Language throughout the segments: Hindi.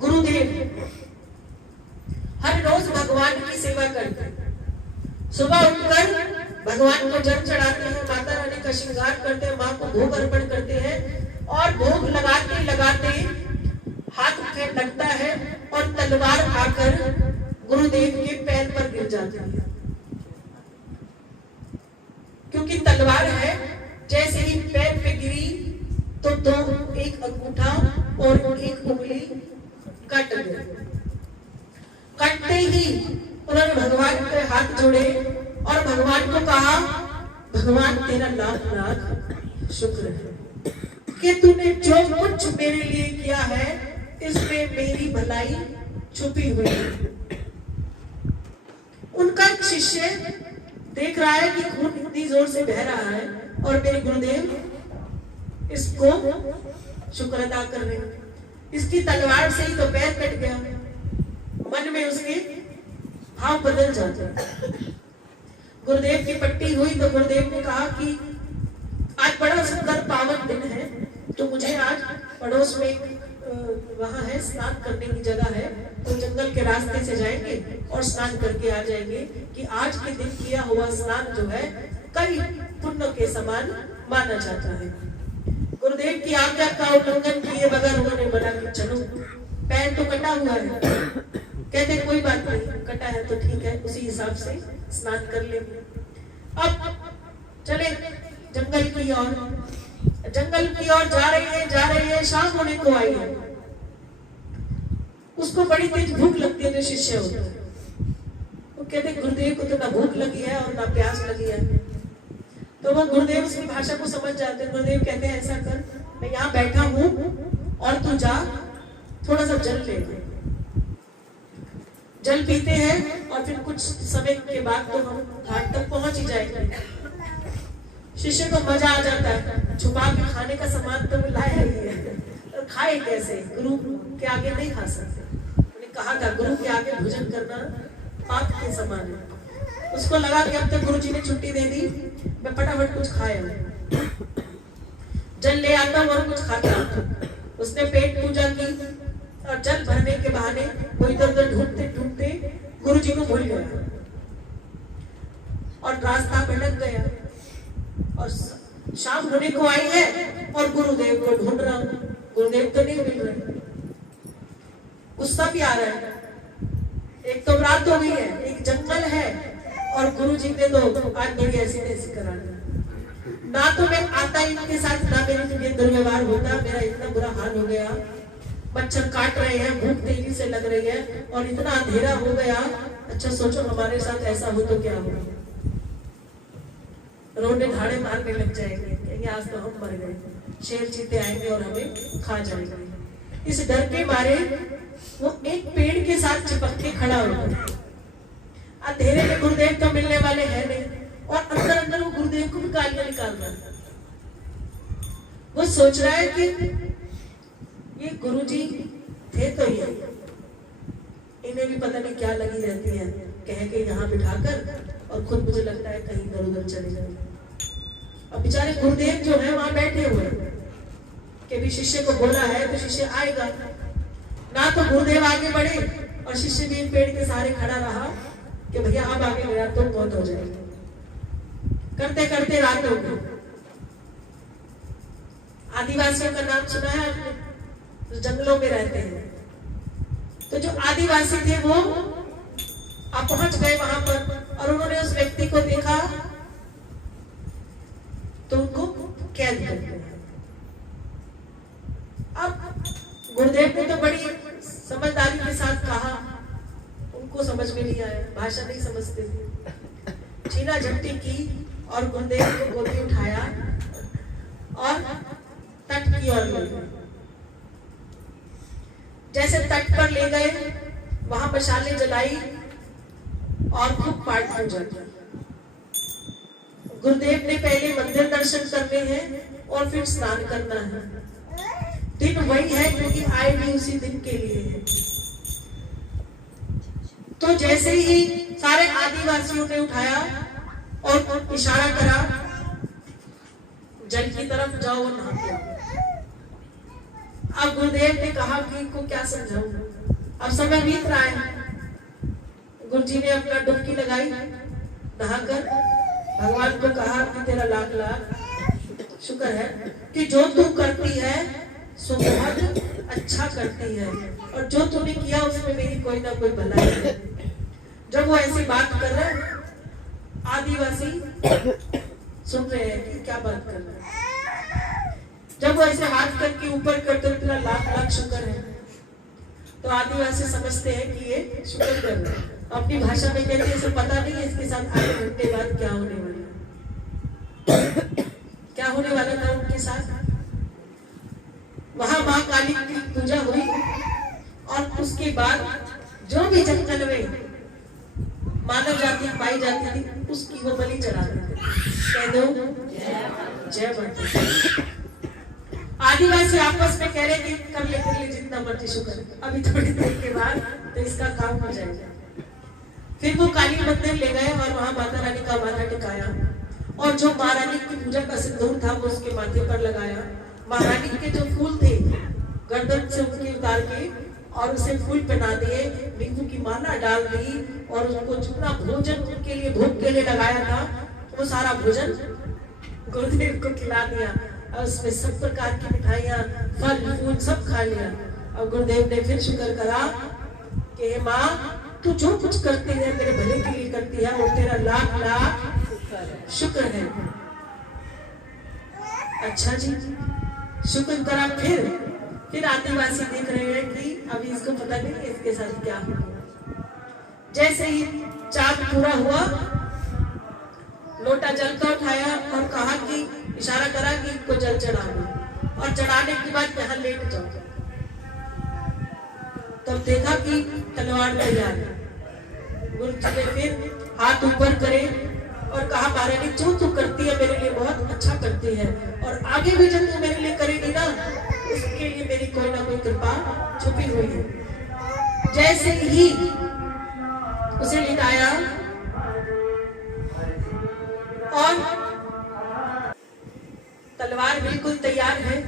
गुरुदेव हर रोज भगवान की सेवा करते हैं। सुबह उठकर भगवान को जल चढ़ाते हैं, माता रानी का श्रृंगार करते हैं, माँ को भोग अर्पण करते हैं और भोग लगाते लगाते हाथ में लगता है और तलवार आकर गुरुदेव के पैर पर गिर जाती है। क्योंकि तलवार है, जैसे ही पैर पे गिरी तो दो, एक अंगूठा और एक उंगली कट गए। कटते ही उन्होंने भगवान के हाथ जोड़े और भगवान को कहा, भगवान तेरा लाख लाख शुक्र है कि तूने जो कुछ मेरे लिए किया है इसमें मेरी भलाई छुपी हुई है। उनका शिष्य देख रहा है कि खून इतनी जोर से बह रहा है और मेरे गुरुदेव इसको शुक्र अदा कर रहे हैं। इसकी तलवार से ही तो पैर कट गया। मन में उसके भाव बदल जाते हैं। गुरुदेव की पट्टी हुई तो गुरुदेव ने कहा कि आज बड़ा सुंदर पावन दिन है, तो मुझे आज पड़ोस में वहां है स्नान करने की जगह है, तो जंगल के रास्ते से जाएंगे और स्नान करके आ जाएंगे कि आज के दिन किया हुआ स्नान जो है कई पुण्य के समान माना जाता है। गुरुदेव की आज्ञा का उल्लंघन किए बगैर उन्होंने मना कि चलो, पैर तो कटा हुआ है। कहते कोई बात नहीं, कटा है तो ठीक है, उसी हिसाब से स्नान कर लेंगे। अब चले जंगल की ओर जा रही है, शाम होने को आई है। उसको बड़ी तेज भूख लगती है, जो शिष्य होता है। वो कहते गुरुदेव को तो ना भूख लगी है और ना प्यास लगी है। तो वो गुरुदेव उसकी भाषा को समझ जाते हैं। गुरुदेव कहते हैं ऐसा कर, मैं यहाँ बैठा हूँ और तू जा थोड़ा सा जल ले। जल पीते हैं और फिर कुछ समय के बाद तो हम घाट तक पहुंच ही जाएंगे। शिष्य को मजा आ जाता है, छुपा के खाने का सामान तो लाया ही है, और खाए कैसे? गुरु के आगे नहीं खा सकते। उन्हें कहा था गुरु के आगे भोजन करना पाप के समान है। उसको लगा कि अब तक गुरु जी ने छुट्टी दे दी, मैं फटाफट कुछ खाया, जल ले आता हूँ और कुछ खाता हूँ। उसने पेट पूजा की और जल भरने के बहाने वो इधर उधर ढूंढते ढूंढते गुरु जी को भूल गया और रास्ता भटक गया। और शाम होने को आई है और गुरुदेव को ढूंढ रहा हूं, गुरुदेव तो नहीं मिल रहे। गुस्सा भी आ रहा है, एक तो रात हो गई है, एक जंगल है और गुरु जी ने तो आज बड़ी ऐसी तैसी करा दी। ना तो मैं आता इनके साथ, ना मेरे लिए दुर्व्यवहार होता, मेरा इतना बुरा हाल हो गया। मच्छर काट रहे हैं, भूख तेजी से लग रही है और इतना अंधेरा हो गया। अच्छा सोचो हमारे साथ ऐसा हो तो क्या होगा? रोने धाड़े मारने लग जाएंगे, कहेंगे आज तो हम मर गए, शेर चीते आएंगे और हमें खा जाएंगे। इस डर के मारे वो एक पेड़ के साथ चिपक के खड़ा हो गया। अंधेरे में गुरुदेव तो मिलने वाले हैं नहीं और अंदर अंदर वो गुरुदेव को भी गालियां निकाल रहा है। वो सोच रहा है कि ये गुरुजी थे तो ये, इन्हें भी पता नहीं क्या लगी रहती है, कह के यहाँ बिठाकर, और खुद मुझे लगता है कहीं इधर उधर चले जाएंगे। अब बेचारे गुरुदेव जो है वहां बैठे हुए कि भी शिष्य को बोला है तो शिष्य आएगा। ना तो गुरुदेव आगे बढ़े और शिष्य भी पेड़ के सहारे खड़ा रहा कि भैया अब आगे गया तो मौत हो जाएगी। करते करते रात हो गई। आदिवासियों का नाम सुना है आपने? जो जंगलों में रहते हैं, तो जो आदिवासी थे वो आप पहुंच गए वहां पर और उन्होंने उस व्यक्ति को देखा तो उनको कैद कर दिया। अब गुरुदेव ने तो बड़ी समझदारी के साथ कहा, उनको समझ में नहीं आया, भाषा नहीं समझते थे। छीना झपटी की और गुरुदेव को गोदी उठाया और तट की ओर ले गए। जैसे तट पर ले गए, वहां मशालें जलाई और खूब पाठ पूजा की। गुरुदेव ने पहले मंदिर दर्शन करने हैं और फिर स्नान करना है। दिन वही है क्योंकि आए भी उसी दिन के लिए है। तो जैसे ही सारे आदिवासियों ने उठाया और इशारा करा, जल की तरफ जाओ और नहा के आओ। अब गुरुदेव ने कहा कि इनको क्या समझाऊं, अब समय बीत रहा है। गुरु जी ने अपना डुबकी लगाई, नहाकर भगवान को कहा कि तेरा लाख लाख शुक्र है कि जो तू करती है सो बहुत अच्छा करती है, और जो तूने किया उसमें मेरी कोई ना कोई भलाई है। जब वो ऐसी बात कर रहे हैं, आदिवासी सुन रहे हैं कि क्या बात कर रहे हैं। जब वो ऐसे हाथ करके ऊपर करते तेरा लाख लाख शुक्र है, तो आदिवासी समझते हैं कि ये शुक्र कर रहे हैं। अपनी भाषा में कहते हैं इसे पता नहीं है इसके साथ आधे घंटे बाद क्या होने वाला है। क्या होने वाला था उनके साथ? वहां मां काली की पूजा हुई, और उसके बाद जो भी जंगल में मानव जाति पाई जाती थी उसकी वो बलि चढ़ाते थे। कह दो जय माता। आदिवासी आपस में कह रहे कि कर ले जितना मर्जी शुक्र, अभी थोड़ी देर के बाद तो इसका काम हो जाएगा। फिर वो काली मंदिर ले गए और वहां माता रानी का माथा टिकाया, और जो महारानी की पूजा का सिंदूर था वो उसके माथे पर लगाया। महारानी के जो फूल थे गर्दन से उनके उतार के और उसे फूल पहना दिए, नींबू की माला डाल दी, और उनको जितना भोजन उनके लिए भोग के लिए लगाया था वो सारा भोजन गुरुदेव को खिला दिया, और उसमें सब प्रकार की मिठाइयाँ फल फूल सब खा लिया। और गुरुदेव ने फिर शुक्र करा कि हे माँ, तू जो कुछ करती है मेरे भले के लिए करती है, और तेरा लाख लाख शुक्र है। अच्छा जी, शुक्र करा। फिर आदिवासी देख रहे हैं कि अभी इसको पता नहीं है इसके साथ क्या हुआ। जैसे ही चाँद पूरा हुआ, लोटा जल का उठाया और कहा कि इशारा करा कि इनको जल चढ़ाओ, और चढ़ाने के बाद यहाँ लेट जाओ। तब देखा कि तलवार तैयार है। गुरु जी ने फिर हाथ ऊपर करे और कहा महारानी, जो तू करती है मेरे लिए बहुत अच्छा करती है, और आगे भी जब तू मेरे लिए करेगी ना उसके लिए मेरी कोई ना कोई कृपा छुपी हुई है। जैसे ही उसे लिटाया और तलवार बिल्कुल तैयार है,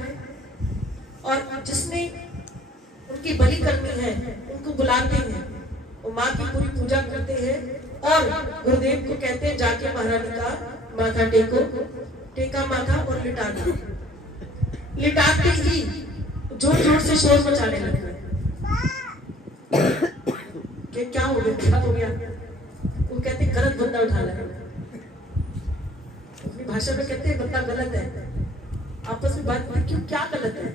और जिसने उनकी बलि करनी है उनको बुलाते हैं, वो माँ की पूरी पूजा करते हैं, और गुरुदेव को कहते हैं जाके महारानी का माथा टेको। टेका माथा और लिटा दो। लिटाते ही जोर जोर से शोर मचाने लगे कि क्या हो गया, क्या हो गया। वो कहते गलत बंदा उठा लाया। अपनी भाषा में कहते हैं बंदा गलत है। आपस में बात क्यों, क्या गलत है?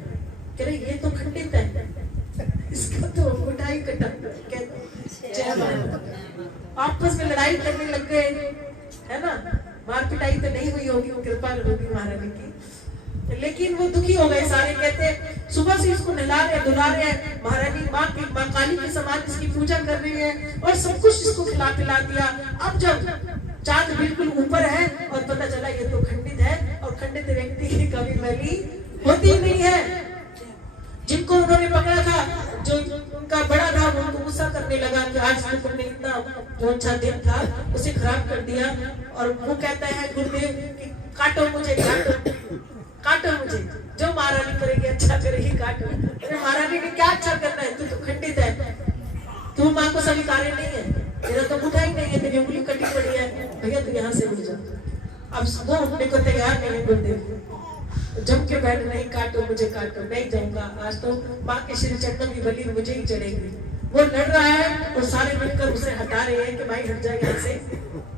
कह रहे ये तो खंडित है, इसका तो उठाई कटा। आपस में लड़ाई करने लग गए, है ना। मार पिटाई तो नहीं हुई होगी, वो कृपा होगी महारानी की, लेकिन वो दुखी हो गए सारे। कहते सुबह से इसको नहला रहे धुला रहे, महारानी माँ काली के समान इसकी पूजा कर रही है, और सब कुछ इसको खिला पिला दिया। अब जब चाँद बिल्कुल ऊपर है और पता चला ये तो खंडित है, और खंडित व्यक्ति की कभी बलि होती नहीं है। जिनको उन्होंने पकड़ा था, जो उनका बड़ा था, वो उनको गुस्सा करने लगा कि आज तो तुमने इतना जो अच्छा दिन था उसे खराब कर दिया। और वो कहता है गुरुदेव कि काटो मुझे, काटो मुझे, जो महारानी करेगी अच्छा करेगी, काटो। अरे महारानी ने क्या अच्छा करना है, तू तो खंडित है, तू माँ को स्वीकार्य नहीं है, तेरा तो मुठा ही नहीं है, तेरी उंगली कटी पड़ी है, भैया तू यहाँ से उठ जा। अब वो उठने को तैयार नहीं है गुरुदेव, जम के बैठ, नहीं काटो मुझे, काटो, नहीं जाऊंगा, आज तो माँ के श्री चरणों की बलि मुझे ही चढ़ेगी। वो लड़ रहा है और सारे मिलकर उसे हटा रहे हैं कि भाई हट जाए यहाँ से,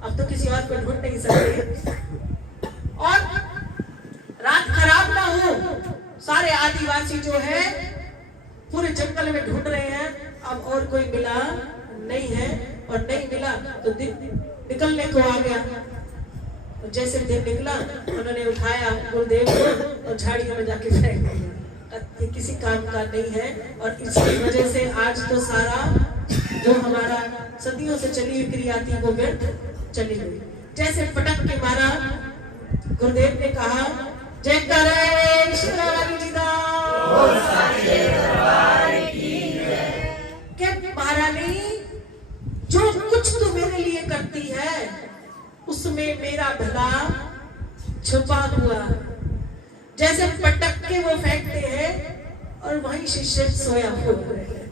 अब तो किसी और को ढूंढ नहीं सकते। और रात खराब ना हो, सारे आदिवासी जो है पूरे जंगल में ढूंढ रहे हैं, अब और कोई मिला नहीं है, और नहीं मिला तो दिन निकलने को आ गया। जैसे दिन निकला, उन्होंने उठाया गुरुदेव को और झाड़ियों में जाके फेंक दिया। ये किसी काम का नहीं है, और इसकी वजह से आज तो सारा जो हमारा सदियों से चली हुई क्रिया थी वो व्यर्थ चली गई। जैसे पटक के मारा, गुरुदेव ने कहा जय करे महारानी, जो कुछ तू मेरे लिए करती है उसमें मेरा भला छुपा हुआ। जैसे पटक के वो फेंकते हैं, और वहीं शिष्य सोया हुआ है।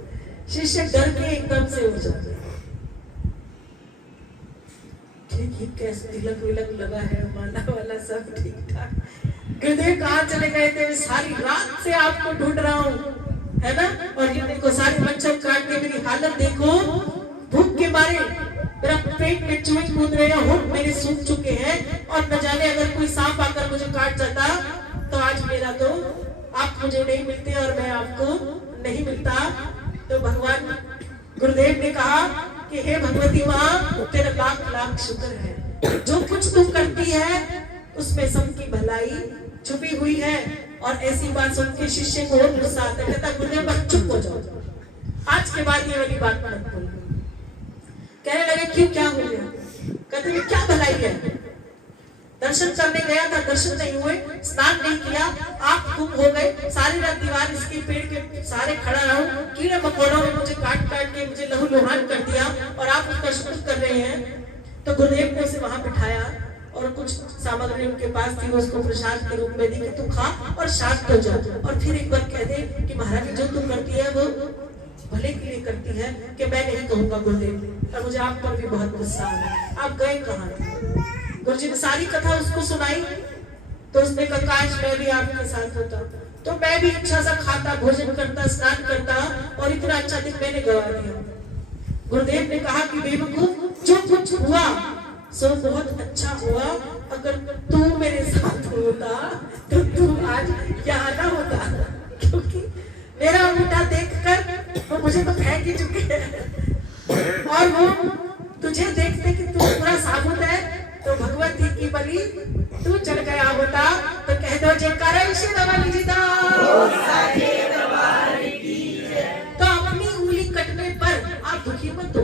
शिष्य डर के एकदम से उठ जाता है। ठीक, कैसे तिलक विलक लगा है, माला वाला सब ठीक ठाक। गुरुदेव कहाँ चले गए थे? सारी रात से आपको ढूंढ रहा हूँ, है ना। और ये देखो सारे मच्छर काट के मेरी हालत देखो, भूख के मारे मेरा पेट में चूहे कूद रहे हैं, होंठ मेरे सूख चुके हैं, और न जाने अगर कोई सांप आकर मुझे काट जाता तो आज मेरा तो आप मुझे नहीं मिलते और मैं आपको नहीं मिलता। तो भगवान गुरुदेव ने कहा कि हे भगवती माँ, तेरा लाख लाख शुक्र है, जो कुछ तू करती है उसमें सबकी भलाई छुपी हुई है। और ऐसी बात सुन के शिष्य को और गुस्सा आता है, कहता गुरुदेव बस चुप हो जाओ, आज के बाद ये वाली बात मत बोलो। कहने लगे क्यों, क्या हो गया? कहते क्या भलाई है? दर्शन करने गया था, दर्शन नहीं हुए, स्नान नहीं किया, आप गुम हो गए, सारी रात दीवार इसके पेड़ के सारे खड़ा रहो, कीड़े मकोड़ों ने मुझे काट काट के मुझे लहूलुहान कर दिया और आप उसका शुक्र कर रहे हैं। तो गुरुदेव ने उसे वहां बिठाया और कुछ सामग्री उनके पास थी, उसको प्रसाद के रूप में दी कि तू खा और शांत हो जा, और फिर एक बार कह दे कि महाराज जो तू करती है वो भले के लिए करती है, कि मैं नहीं कहूंगा गुरुदेव, और मुझे आप पर भी बहुत गुस्सा आ रहा है, आप गए कहाँ थे? गुरुजी ने सारी कथा उसको सुनाई। तो उसने कहा काश मैं भी आपके साथ होता, तो मैं भी अच्छा सा खाता, भोजन करता, स्नान करता, और इतना अच्छा दिन मैंने गवा दिया। गुरुदेव ने कहा कि बेवकूफ, जो कुछ हुआ सो बहुत अच्छा हुआ, अगर तू मेरे साथ होता तो तू आज यहाँ ना होता, क्योंकि मेरा बेटा देखकर वो मुझे तो फेंक ही चुके हैं, और वो तुझे देखते कि तू पूरा साबुत है, तो भगवती की बलि तू चढ़ गया होता। तो कह दो जयकारा वाली जी दा। तो अपनी उंगली कटने पर आप दुखी मत हो,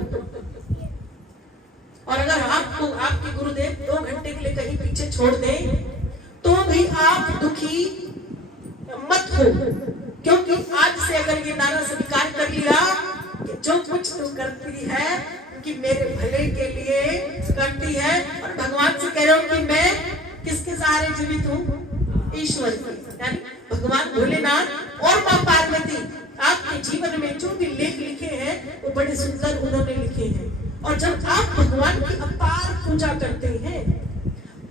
और अगर आपको आपके गुरुदेव 2 घंटे के लिए कहीं पीछे छोड़ दें तो भी आप दुखी मत हो, क्योंकि आज से अगर ये नारा स्वीकार कर लिया कि जो कुछ तू करती है कि मेरे भले के लिए करती है, और भगवान से कह रहा हूं कि मैं किसके सहारे जीवित हूँ? ईश्वर की, यानी भगवान भोलेनाथ और मां पार्वती आपके जीवन में जो भी लेख लिखे हैं वो बड़े सुंदर उन्होंने लिखे हैं। और जब आप भगवान की अपार पूजा करते हैं,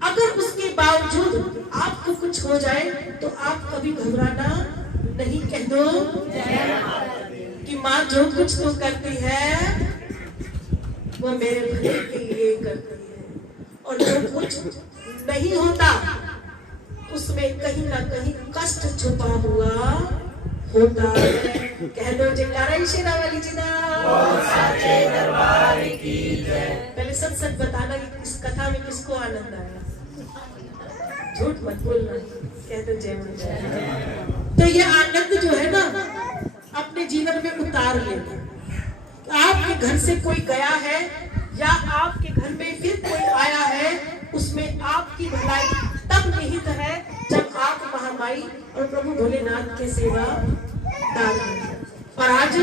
अगर उसके बावजूद आपको कुछ हो जाए तो आप कभी घबराना नहीं, कह दो कि माँ जो कुछ तो करती है वो मेरे भले के लिए करती है, और जो कुछ नहीं होता उसमें कहीं ना कहीं कष्ट छुपा हुआ होता है। कह दो जयकारा वाली जी दा। पहले सच सच बताना कि इस कथा में किसको आनंद आया, झूठ मत बोलना, कह दो जय। तो ये आनंद जो है ना अपने जीवन में उतार लेना। आपके घर से कोई गया है या आपके घर में फिर कोई आया है, उसमें आपकी भलाई तब निहित है जब आप महामाई और प्रभु भोलेनाथ के सेवा दान। और आज